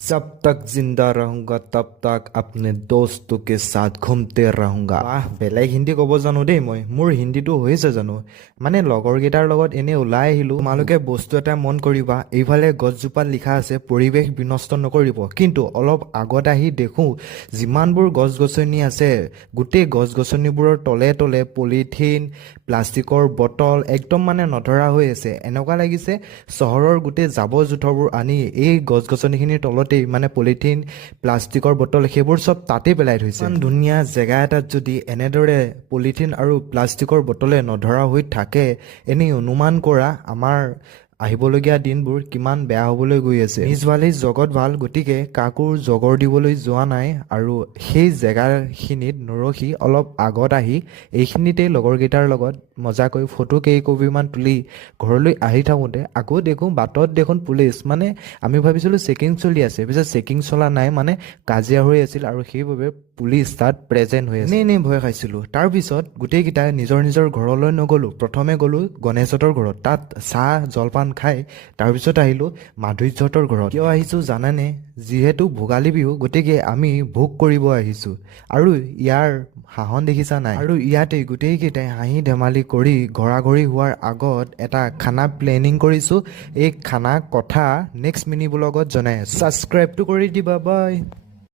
जब तक जिंदा रहूंगा तब तक अपने दोस्तों के साथ घूमते रहूंगा বেলেগ হিন্দী ক'ব জানো দেই মোৰ হিন্দীটো হৈছে জানো মানে লগৰকেইটাৰ লগত এনে ওলাই আহিলো তোমালোকে বস্তু এটা মন কৰিবা এইফালে গছজোপাত লিখা আছে পৰিৱেশ বিনষ্ট নকৰিব কিন্তু অলপ আগত আহি দেখো যিমানবোৰ গছ গছনি আছে গোটেই গছ গছনিবোৰৰ তলে তলে পলিথিন প্লাষ্টিকৰ বটল একদম মানে নধৰা হৈ আছে এনেকুৱা লাগিছে চহৰৰ গোটেই জাবৰ জোথৰবোৰ আনি এই গছ গছনিখিনিৰ তলতেই মানে পলিথিন প্লাষ্টিকৰ বটল সেইবোৰ চব তাতেই পেলাই থৈছে ইমান ধুনীয়া জেগা এটাত যদি এনেদৰে পলিথিন আৰু প্লাষ্টিকৰ বটলে নধৰা হৈ থাকে এনেই অনুমান কৰা আমাৰ আহিবলগীয়া দিনবোৰ কিমান বেয়া হ'বলৈ গৈ আছে নিজ ভালেই জগত ভাল গতিকে কাকো জগৰ দিবলৈ যোৱা নাই আৰু সেই জেগাখিনিত নৰখি অলপ আগত আহি এইখিনিতেই লগৰকেইটাৰ লগত মজাকৈ ফটো কেইকপিমান তুলি ঘৰলৈ আহি থাকোঁতে আকৌ দেখোঁ বাটত দেখোন পুলিচ মানে আমি ভাবিছিলোঁ চেকিং চলি আছে পিছত চেকিং চলা নাই মানে কাজিয়া হৈ আছিল আৰু সেইবাবে পুলিচ তাত প্ৰেজেণ্ট হৈ আছে এনেই ভয় খাইছিলোঁ তাৰপিছত গোটেইকেইটাই নিজৰ নিজৰ ঘৰলৈ নগ'লোঁ প্ৰথমে গ'লোঁ গণেশহঁতৰ ঘৰত তাত চাহ জলপান খাই তাৰপিছত আহিলোঁ মাধুৰ্যহঁতৰ ঘৰত কিয় আহিছোঁ জানানে যিহেতু ভোগালী বিহু গতিকে আমি ভোগ কৰিব আহিছোঁ আৰু ইয়াৰ সাহন দেখিছা নাই আৰু ইয়াতেই গোটেইকেইটাই হাঁহি ধেমালি কৰি ঘৰাঘৰি হোৱাৰ আগত এটা খানা প্লেনিং কৰিছোঁ এই খানা কথা নেক্সট মিনি ব্লগত জনাই আছোঁ ছাবস্ক্ৰাইবটো কৰি দিবা বাই